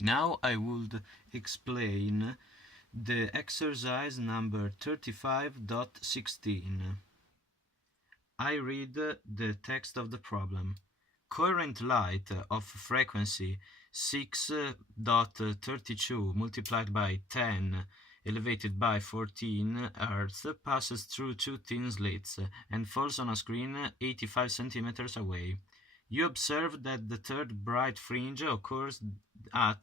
Now I would explain the exercise number 35.16. I read the text of the problem. Current light of frequency 6.32 multiplied by 10 elevated by 14 Hz passes through two thin slits and falls on a screen 85 centimeters away. You observe that the third bright fringe occurs at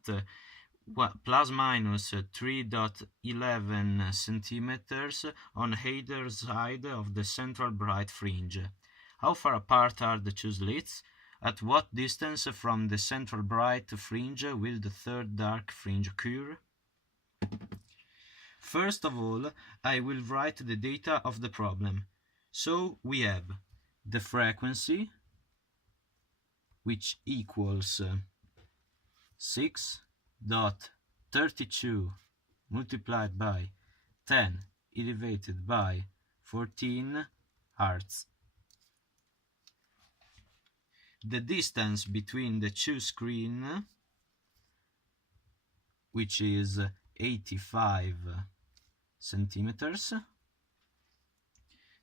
plus minus 3.11 centimeters on either side of the central bright fringe. How far apart are the two slits? At what distance from the central bright fringe will the third dark fringe occur? First of all, I will write the data of the problem. So we have the frequency, which equals 6.32 multiplied by 10 elevated by 14 Hz. The distance between the two screens, which is 85 centimeters.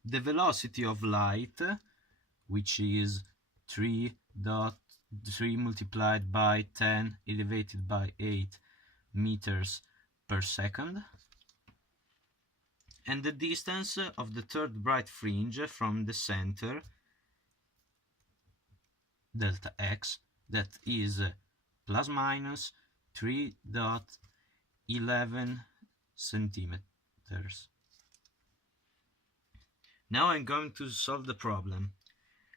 The velocity of light, which is 3.3 multiplied by 10 elevated by 8 meters per second. And the distance of the third bright fringe from the center, delta x, that is plus minus 3.11 centimeters. Now I'm going to solve the problem.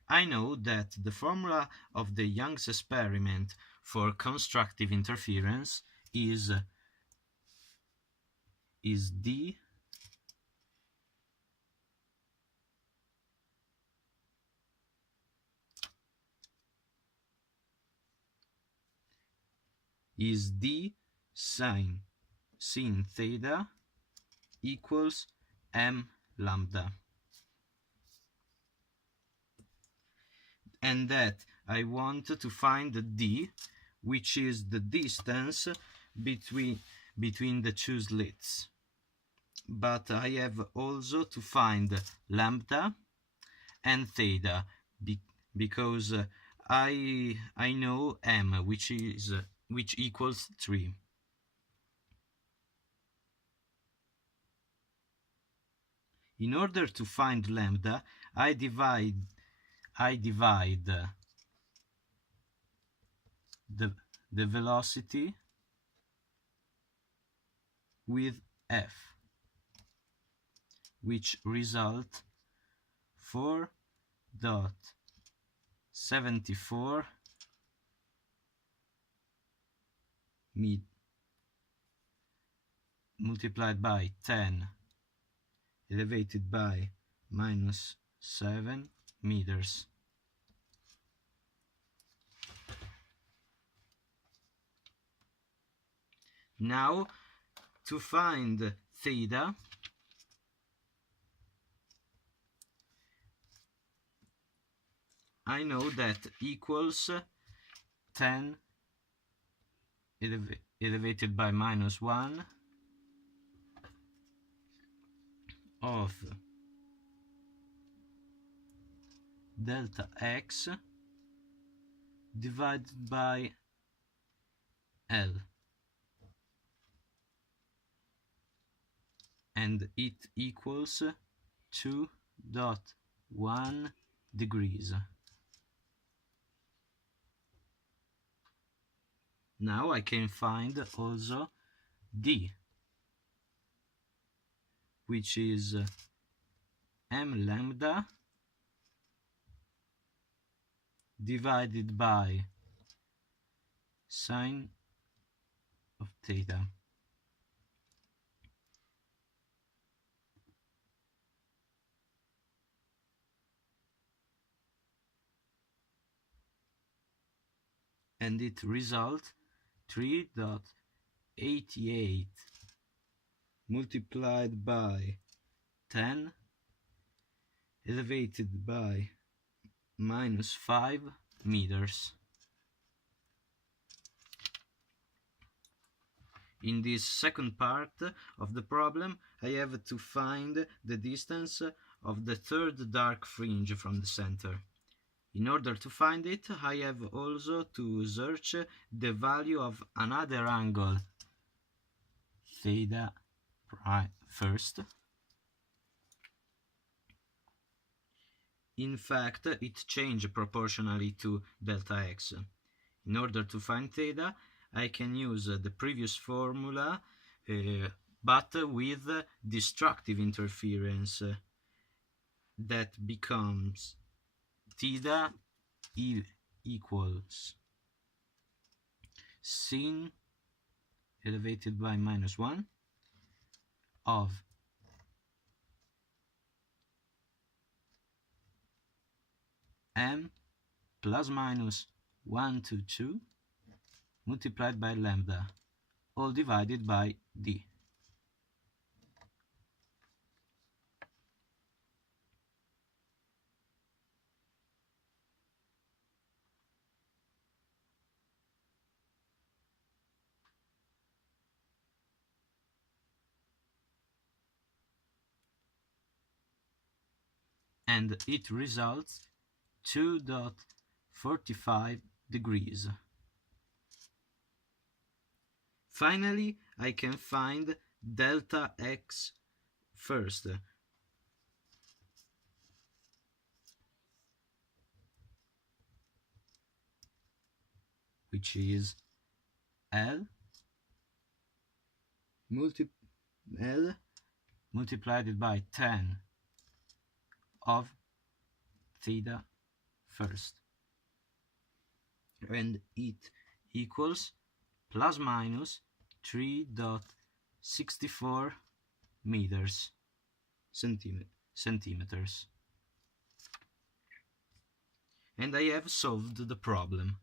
I know that the formula of the Young's experiment for constructive interference is D sin theta equals m lambda, and that I want to find the d, which is the distance between the two slits. But I have also to find lambda and theta because I know m, which equals 3. In order to find lambda, I divide the velocity with f, which result 4.74 multiplied by 10 elevated by minus 7 meters. Now, to find theta, I know that equals 10 elevated by minus 1 of delta x divided by L, and it equals 2.1 degrees. Now I can find also D, which is m lambda divided by sine of theta. And it results 3.88 multiplied by 10 elevated by minus 5 meters. In this second part of the problem, I have to find the distance of the third dark fringe from the center. In order to find it, I have also to search the value of another angle, theta prime first. In fact, it changes proportionally to delta x. In order to find theta, I can use the previous formula, but with destructive interference. That becomes theta equals sin elevated by -1 of m plus minus 1 to 2 multiplied by lambda, all divided by d. And it results 2.45 degrees. Finally, I can find delta x first, which is L multiplied by 10 of theta first, and it equals plus minus 3.64 centimeters. And I have solved the problem.